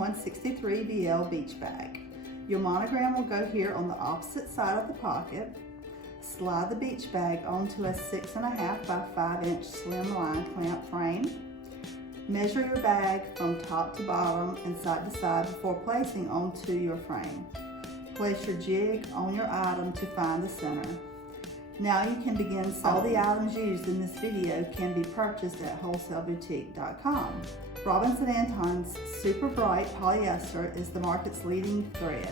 M163VL beach bag. Your monogram will go here on the opposite side of the pocket. Slide the beach bag onto a 6.5 by 5 inch slim line clamp frame. Measure your bag from top to bottom and side to side before placing onto your frame. Place your jig on your item to find the center. Now you can begin sewing. All the items used in this video can be purchased at wholesaleBoutique.com. Robinson-Anton's Super Bright Polyester is the market's leading thread.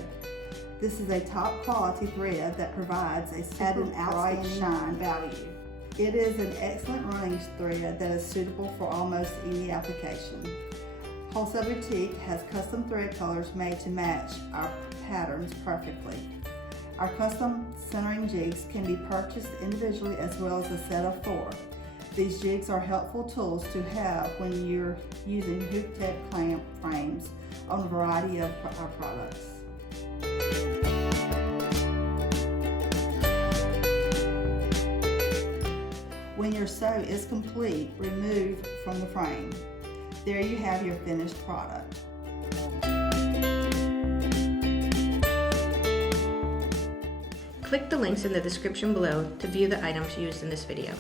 This is a top quality thread that provides a super bright shine value. It is an excellent running thread that is suitable for almost any application. Wholesale Boutique has custom thread colors made to match our patterns perfectly. Our custom centering jigs can be purchased individually as well as a set of 4. These jigs are helpful tools to have when you're using hoop-tip clamp frames on a variety of our products. When your sew is complete, remove from the frame. There you have your finished product. Click the links in the description below to view the items used in this video.